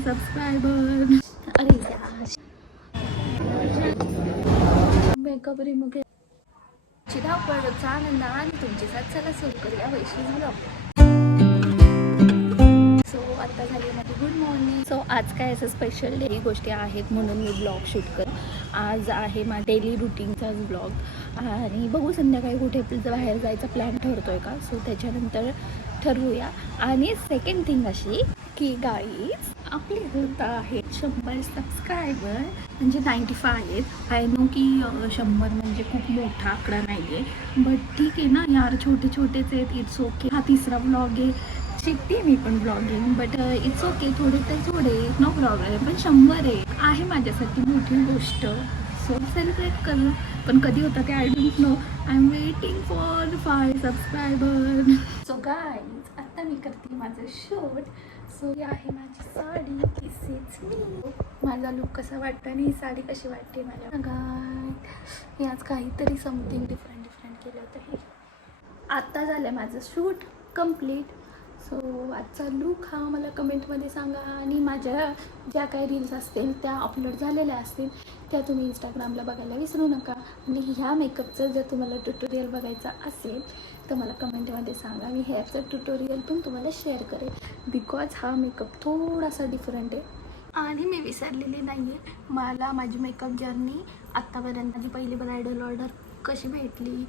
Subscriber. अरे यार, makeup remove धावपळचा आनंद आणि तुमची साथ. चला सुरू करूया वैष्णवी ब्लॉग. सो आता झाली माझी गुड मॉर्निंग. सो आज काय असं स्पेशल डेली गोष्टी आहेत म्हणून मी ब्लॉग शूट कर. आज आहे माझा डेली रुटीनचाच ब्लॉग आणि बघू संध्याकाळी कुठे बाहेर जायचा प्लॅन ठरतोय का. सो त्याच्यानंतर ठरवूया. आणि सेकंड थिंग अशी की गाईज आपले होत आहेत 100 सबस्क्रायबर, म्हणजे 95. आय नो की 100 म्हणजे खूप मोठा आकडा नाही आहे, बट ठीक आहे ना यार, छोटे छोटेच आहेत. It's okay. हा तिसरा ब्लॉग आहे, शिकते मी पण ब्लॉगिंग, बट इट्स ओके. थोडे तर थोडे नो प्रॉब्लेम, पण 100 आहे माझ्यासाठी मोठी गोष्ट. सो सेलिब्रेट करू, पण कधी होतं ते I don't know. I am waiting for 5 subscriber. So guys आता मी करते माझं शूट. सो ही आहे माझी साडी, दिस इज मी. माझा लुक कसा वाटतं आणि ही साडी कशी वाटते माझ्या गाय. आज काहीतरी समथिंग डिफरंट केलं होतं. हे आत्ता झालं माझं शूट कम्प्लीट. सो आजचा लूक हा मला कमेंटमध्ये सांगा. आणि माझ्या ज्या काही रील्स असतील त्या अपलोड झालेल्या असतील त्या तुम्ही इंस्टाग्रामला बघायला विसरू नका. आणि ह्या मेकअपचं जर तुम्हाला ट्युटोरियल बघायचं असेल तर मला कमेंटमध्ये सांगा. मी हेअरचं ट्युटोरियल पण तुम्हाला शेअर करेल, बिकॉज हा मेकअप थोडासा डिफरंट आहे. आणि मी विसरलेली नाही आहे, मला माझी मेकअप जर्नी आत्तापर्यंत माझी पहिली ब्रायडल ऑर्डर कशी भेटली,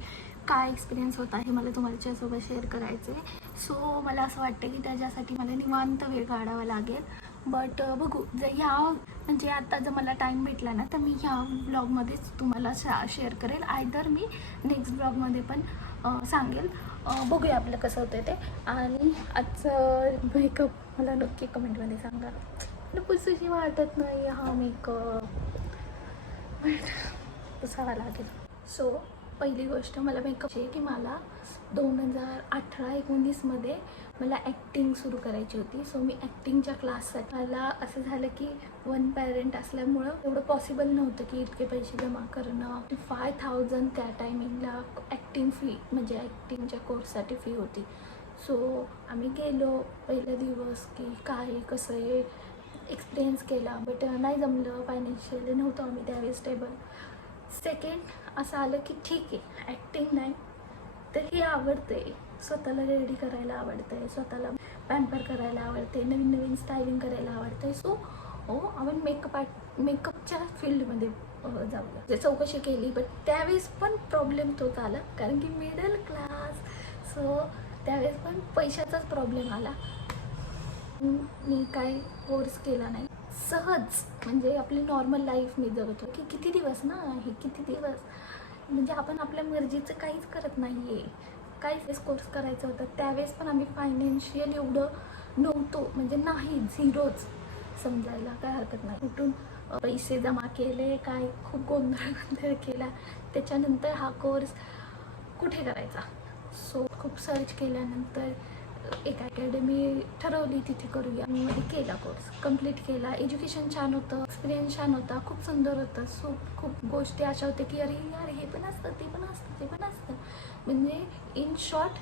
काय एक्सपिरियन्स होता हे मला तुमच्यासोबत शेअर करायचं आहे. सो मला असं वाटतं की त्याच्यासाठी मला निवांत वेळ काढावा लागेल. बट बघू, जर ह्या म्हणजे आता जर मला टाईम भेटला ना तर मी ह्या ब्लॉगमध्येच तुम्हाला शेअर करेल. आयदर मी नेक्स्ट ब्लॉगमध्ये पण सांगेल. बघूया आपलं कसं होतं ते. आणि आजचं मेकअप मला नक्की कमेंटमध्ये सांगा. पुसूशी वाटत नाही हा मेकअप, पुसावा लागेल. सो पहिली गोष्ट मला मेकअपची आहे की मला 2018-19मध्ये मला ॲक्टिंग सुरू करायची होती. सो मी ॲक्टिंगच्या क्लाससाठी मला असं झालं की 1 पॅरेंट असल्यामुळं एवढं पॉसिबल नव्हतं की इतके पैसे जमा करणं. 5000 त्या टायमिंगला ॲक्टिंग फी, म्हणजे ॲक्टिंगच्या कोर्ससाठी फी होती. सो आम्ही गेलो पहिला दिवस की काय कसं आहे, एक्सपिरियन्स केला, बट नाही जमलं. फायनान्शियली नव्हतं आम्ही त्यावेळेस स्टेबल. सेकंड असं आलं की ठीक आहे, ॲक्टिंग नाही तर हे आवडते, स्वतःला रेडी करायला आवडते, स्वतःला पॅम्पर करायला आवडते, नवीन नवीन स्टायलिंग करायला आवडते. सो आपण मेकअपच्या फील्डमध्ये जाऊया. जे चौकशी केली, बट त्यावेळेस पण प्रॉब्लेम तोच आला कारण की मिडल क्लास. सो त्यावेळेस पण पैशाचाच प्रॉब्लेम आला. मी काय कोर्स केला नाही, सहज म्हणजे आपली नॉर्मल लाईफ मी जगत होती. किती दिवस ना हे, किती दिवस म्हणजे आपण आपल्या मर्जीचं काहीच करत नाही आहे. काहीच कोर्स करायचा होता त्यावेळेस पण आम्ही फायनान्शियल एवढं नव्हतो, म्हणजे नाही, झिरोच समजायला काय हरकत नाही. कुठून पैसे जमा केले, काय खूप गोंधळ केला. त्याच्यानंतर हा कोर्स कुठे करायचा. सो खूप सर्च केल्यानंतर एक अकॅडमी ठरवली, तिथे करूया. मी केला कोर्स, कंप्लीट केला. एज्युकेशन छान होतं, एक्सपिरियन्स छान होता, खूप सुंदर होतं. सो खूप गोष्टी अशा होत्या की अरे यार हे पण असतं, ते पण असतं, ते पण असतं. म्हणजे इन शॉर्ट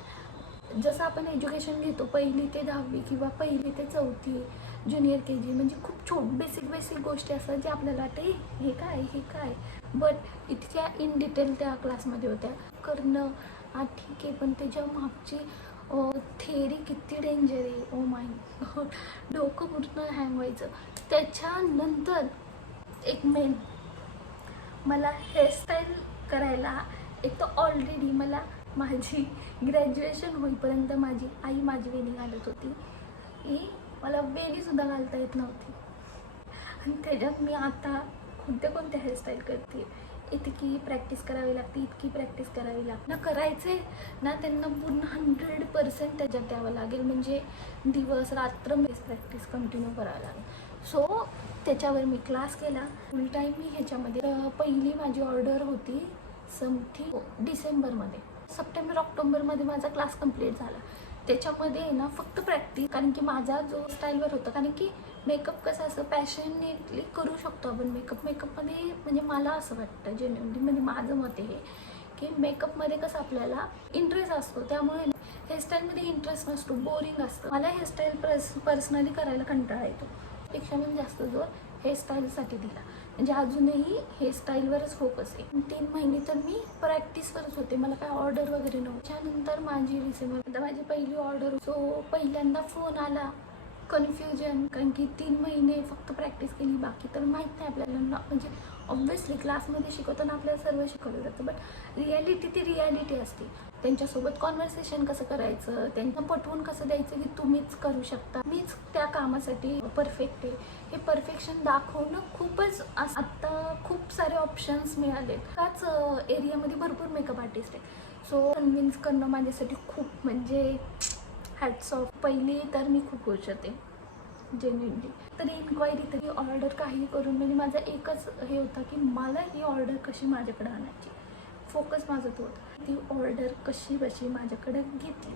जसं आपण एज्युकेशन घेतो 1ली ते 10वी किंवा 1ली ते 4थी, ज्युनियर KG, म्हणजे खूप बेसिक गोष्टी असतात जे आपल्याला वाटते हे काय. बट इतक्या इन डिटेल त्या क्लासमध्ये होत्या. करणं ठीक आहे, पण त्याच्या मागची थेअरी किती डेंजर आहे. ओ माय गॉड, डोकं पूर्ण हँग व्हायचं. त्याच्यानंतर एक मेन, मला हेअरस्टाईल करायला, एक तर ऑलरेडी मला माझी ग्रॅज्युएशन होईपर्यंत माझी आई माझी वेणी घालत होती, ही मला वेणीसुद्धा घालता येत नव्हती. आणि त्याच्यात मी आता कोणत्या हेअरस्टाईल करते. इतकी प्रॅक्टिस करावी लागते, इतकी प्रॅक्टिस करावी लागते ना. करायचे ना त्यांना पूर्ण 100% त्याच्यात द्यावं लागेल, म्हणजे दिवस रात्र प्रॅक्टिस कंटिन्यू करावं लागेल. सो त्याच्यावर मी क्लास केला फुल टाईम. मी ह्याच्यामध्ये पहिली माझी ऑर्डर होती समथिंग डिसेंबरमध्ये. सप्टेंबर-ऑक्टोबरमध्ये माझा क्लास कंप्लीट झाला. त्याच्यामध्ये ना फक्त प्रॅक्टिस, कारण की माझा जो स्टाईलवर होता, कारण की मेकअप कसं असं पॅशनेटली करू शकतो आपण. मेकअपमध्ये म्हणजे मला असं वाटतं जेन्युइनली, म्हणजे माझं मत आहे की मेकअपमध्ये कसं आपल्याला इंटरेस्ट असतो, त्यामुळे हेअरस्टाईलमध्ये इंटरेस्ट नसतो, बोरिंग असतं. मला हेअरस्टाईल पर्सनली करायला कंटाळा येतो. पेक्षा पण जास्त जोर हेअरस्टाईलसाठी दिला. म्हणजे अजूनही हेअरस्टाईलवरच फोकस आहे. 3 महिने तर मी प्रॅक्टिसवरच होते, मला काय ऑर्डर वगैरे नव्हती. त्यानंतर माझी रिसेंट माझी पहिली ऑर्डर. सो पहिल्यांदा फोन आला, कन्फ्युजन, कारण की 3 महिने फक्त प्रॅक्टिस केली, बाकी तर माहीत नाही आपल्याला म्हणजे ऑब्व्हियसली क्लासमध्ये शिकवताना आपल्याला सर्व शिकवलं जातं, बट रिॲलिटी ती रिॲलिटी असते. त्यांच्यासोबत कॉन्व्हर्सेशन कसं करायचं, त्यांना पटवून कसं द्यायचं की तुम्हीच करू शकता, मीच त्या कामासाठी परफेक्ट आहे, हे परफेक्शन दाखवणं खूपच. आत्ता खूप सारे ऑप्शन्स मिळाले, त्याच एरियामध्ये भरपूर मेकअप आर्टिस्ट आहे. सो कन्व्हिन्स करणं माझ्यासाठी खूप म्हणजे हॅट्स ऑफ. पहिली तर मी खूप खुश होते जेन्युइनली. तरी इन्क्वायरी, तरी ऑर्डर, काही करून म्हणजे माझा एकच हे होता की मला ही ऑर्डर कशी माझ्याकडे आणायची. फोकस माझं तो होता, ती ऑर्डर कशी बशी माझ्याकडे घेतली.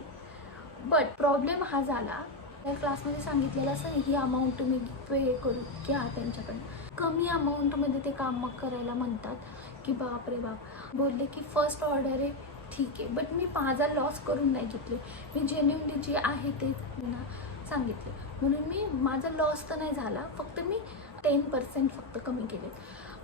बट प्रॉब्लेम हा झाला, त्या क्लासमध्ये सांगितलेलं असं ही अमाऊंट तुम्ही पे करू घ्या त्यांच्याकडनं. कमी अमाऊंटमध्ये ते काम करायला म्हणतात की बापरे बाप. बोलले की फर्स्ट ऑर्डर आहे, ठीक आहे, बट मी माझा लॉस करून नाही घेतले. मी जेन्युइनली जे आहे ते ना सांगितले, म्हणून मी माझा लॉस तर नाही झाला, फक्त मी 10% फक्त कमी केले.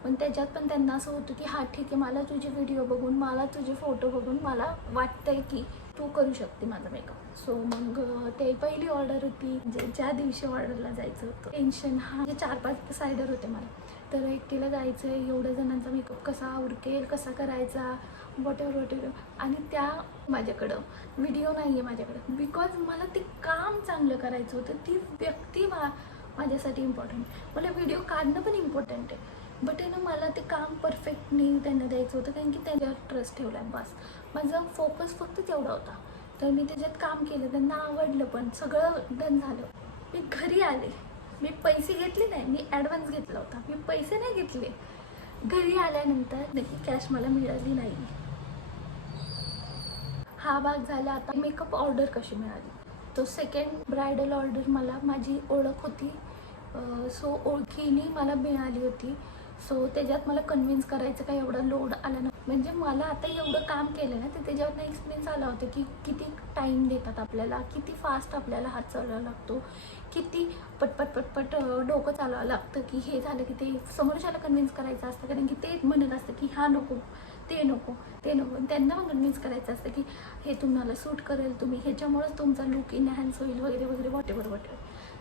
पण त्याच्यात पण त्यांना असं होतं की हां ठीक आहे, मला तुझे व्हिडिओ बघून, मला तुझे फोटो बघून मला वाटतंय की तू करू शकते माझा मेकअप. सो मग ते पहिली ऑर्डर होती, म्हणजे ज्या दिवशी ऑर्डरला जायचं होतं. टेन्शन, हा 4-5 सायडर होते मला, तर एकटीला जायचं आहे, एवढ्या जणांचा मेकअप कसा उरकेल, कसा करायचा, वॉटेवर. आणि त्या माझ्याकडं व्हिडिओ नाही आहे माझ्याकडं, बिकॉज मला ते काम चांगलं करायचं होतं. ती व्यक्ती माझ्यासाठी इम्पॉर्टंट, मला व्हिडिओ काढणं पण इम्पॉर्टंट आहे, बट आहे ना मला ते काम परफेक्टली त्यांना द्यायचं होतं, कारण की त्यांच्यावर ट्रस्ट ठेवला आहे बस. माझा फोकस फक्त तेवढा होता. तर मी त्याच्यात काम केलं, त्यांना आवडलं, पण सगळं डन झालं. मी घरी आले, मी पैसे घेतले नाही, मी ॲडव्हान्स घेतला होता, मी पैसे नाही घेतले. घरी आल्यानंतर नक्की कॅश मला मिळाली नाही. हा भाग झाला. आता मेकअप ऑर्डर कशी मिळाली, तो सेकंड ब्रायडल ऑर्डर मला माझी ओळख होती. सो ओळखीने मला मिळाली होती. सो त्याच्यात मला कन्व्हिन्स करायचं काही एवढा लोड आला ना, म्हणजे मला आता एवढं काम केलं ना, तर त्याच्यावर एक्सपिरियन्स आला होता की किती टाईम देतात आपल्याला, किती फास्ट आपल्याला हात चालवायला लागतो, किती पटपट डोकं चालवावं लागतं की हे झालं की ते समोरच्याला कन्व्हिन्स करायचं असतं, कारण की ते म्हणत असतं की हा नको, ते नको, ते नको. त्यांना पण कन्व्हिन्स करायचं असतं की हे तुम्हाला सूट करेल, तुम्ही ह्याच्यामुळेच तुमचा लुक इनहॅन्स होईल वगैरे वगैरे वॉटेवर.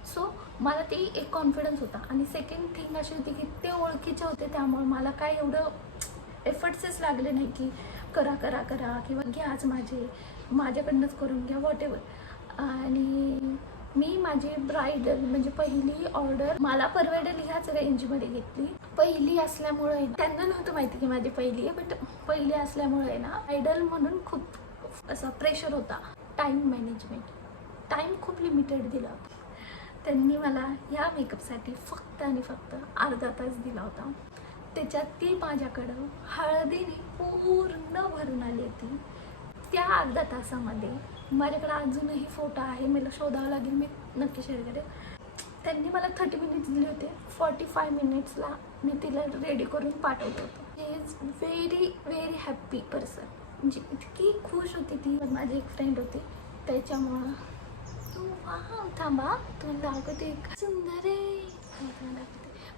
सो मला ते एक कॉन्फिडन्स होता. आणि सेकंड थिंग अशी होती की ते ओळखीचे होते, त्यामुळे मला काय एवढं एफर्ट्सच लागले नाही की करा किंवा घ्याच माझ्याकडनंच करून घ्या वॉटेवर. आणि मी माझी ब्रायडल म्हणजे पहिली ऑर्डर मला परवडेल ह्याच रेंजमध्ये घेतली. पहिली असल्यामुळे त्यांना नव्हतं माहिती की माझी पहिली आहे, बट पहिली असल्यामुळे ना ब्रायडल म्हणून खूप असा प्रेशर होता. टाईम मॅनेजमेंट, टाईम खूप लिमिटेड दिला होता. त्यांनी मला ह्या मेकअपसाठी फक्त आणि फक्त अर्धा तास दिला होता. त्याच्यात ती माझ्याकडं हळदीने पूर्ण भरून आली होती. त्या अर्ध्या तासामध्ये माझ्याकडे अजूनही फोटो आहे, मला शोधावं लागेल, मी नक्की शेअर करेन. त्यांनी मला 30 मिनिट्स दिले होते, 45 मिनिट्सला मी तिला रेडी करून पाठवत होतो. शी इज व्हेरी हॅप्पी पर्सन, म्हणजे इतकी खुश होती ती. माझी एक फ्रेंड होती, त्याच्यामुळं तू वाह थांबा तुला दाखवते, सुंदर आहे.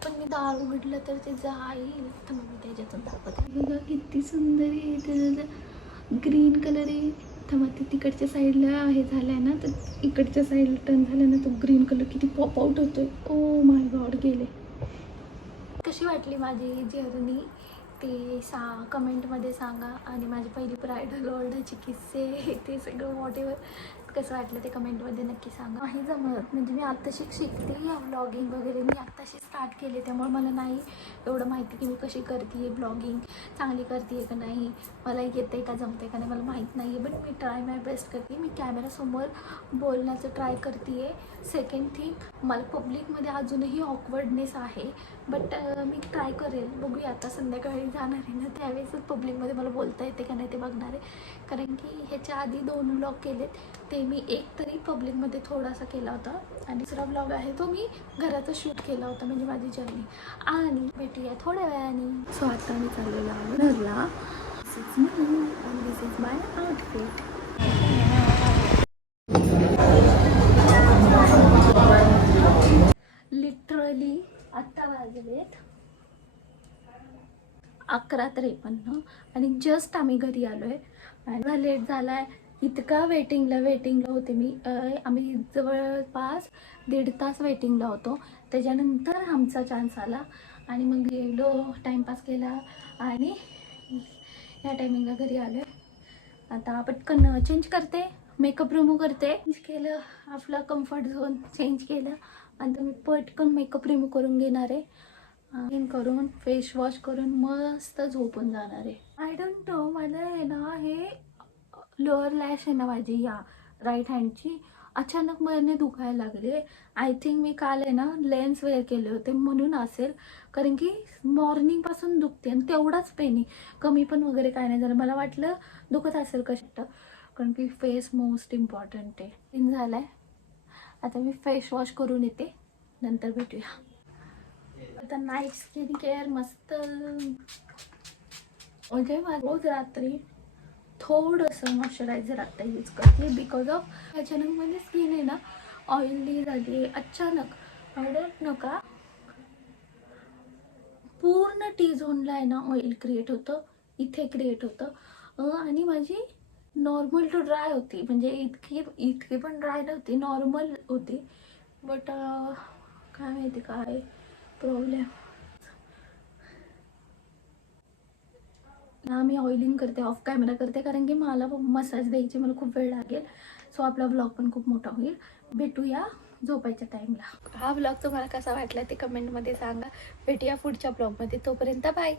पण मी दार उघडलं तर ते जाईल, तर मग मी त्याच्यातून दाखवते. बघा किती सुंदर आहे, त्याचा ग्रीन कलर आहे. तर मग ते तिकडच्या साईडला हे झालं आहे ना, तर इकडच्या साईडला टर्न झालं ना, तो ग्रीन कलर किती पॉप आउट होतोय. ओ माय गॉड, गेले. कशी वाटली माझी जर्नी ते कमेंटमध्ये सांगा. आणि माझी पहिली ब्रायडल ऑर्डरचे किस्से ते सगळं वॉटेवर कसं वाटलं ते कमेंटमध्ये नक्की सांगा. नाही जमत, म्हणजे मी आत्ताशी शिकते या ब्लॉगिंग वगैरे, मी आत्ताशी स्टार्ट केले, त्यामुळे मला नाही एवढं माहिती की मी कशी करते आहे ब्लॉगिंग, चांगली करते आहे का नाही, मला येतं आहे का, जमतं आहे का नाही, मला माहीत नाही आहे. But me try my best करते, मी कॅमेरासमोर बोलण्याचं ट्राय करते आहे. सेकंड थिंग, मला पब्लिकमध्ये अजूनही ऑकवर्डनेस आहे, बट मी ट्राय करेल. बघूया, आता संध्याकाळी जाणार आहे ना, त्यावेळेसच पब्लिकमध्ये मला बोलता येते का नाही ते बघणार आहे. कारण की ह्याच्या आधी 2 व्लॉग केलेत, ते मी एक तरी पब्लिकमध्ये थोडासा केला होता, आणि दुसरा व्लॉग आहे तो मी घरातच शूट केला होता, म्हणजे माझी जर्नी. आणि भेटूया थोड्या वेळाने. सो आता मी चाललेलो आहे घरला. This is me and this is my outfit. Literally आत्ता वाजलेत 11:53 आणि जस्ट आम्ही घरी आलोय आणि लेट झालाय. इतका वेटिंगला होते मी. आम्ही जवळपास 1.5 तास वेटिंगला होतो. त्याच्यानंतर आमचा चान्स आला आणि मग गेलो, टाईमपास केला आणि या टायमिंगला घरी आलोय. आता पटकन चेंज करते, मेकअप रिमूव्ह करते. चेंज केलं, आपला कम्फर्ट झोन चेंज केलं आणि तुम्ही पटकन मेकअप रिमूव्ह करून घेणार आहे. करून फेस वॉश करून मस्त झोपून जाणार आहे. आय डोंट नो, मला आहे ना हे लोअर लॅश आहे ना माझी या राईट हँडची अचानक मला दुखायला लागले. आय थिंक मी काल आहे ना लेन्स वेअर केले होते म्हणून असेल, कारण की मॉर्निंगपासून दुखते आणि तेवढाच पेनी, कमी पण वगैरे काय नाही झालं. मला वाटलं दुखत असेल कशात, कारण की फेस मोस्ट इम्पॉर्टंट आहे. इन झालं आहे. आता मी फेस वॉश करून येते, नंतर भेटूया. आता नाईट स्किन केअर मस्त म्हणजे रोज रात्री थोडंसं मॉइश्चरायझर आता यूज करते बिकॉज ऑफ अचानक माझी स्किन आहे ना ऑइली झाली अचानक. आय डोंट नो का पूर्ण टी झोनला आहे ना ऑइल क्रिएट होतं, इथे क्रिएट होतं आणि माझी नॉर्मल टू ड्राय होती, म्हणजे इतकी पण ड्राय नव्हती, नॉर्मल होती. बट काय माहिती काय प्रॉब्लेम. मी ऑइलिंग करते, ऑफ कॅमेरा करते, कारण की मला मसाज द्यायची, मला खूप वेळ लागेल. सो आपला ब्लॉग पण खूप मोठा होईल. भेटूया झोपायच्या टाईमला. हा ब्लॉग तुम्हाला कसा वाटला ते कमेंटमध्ये सांगा. भेटूया पुढच्या ब्लॉगमध्ये. तोपर्यंत बाय.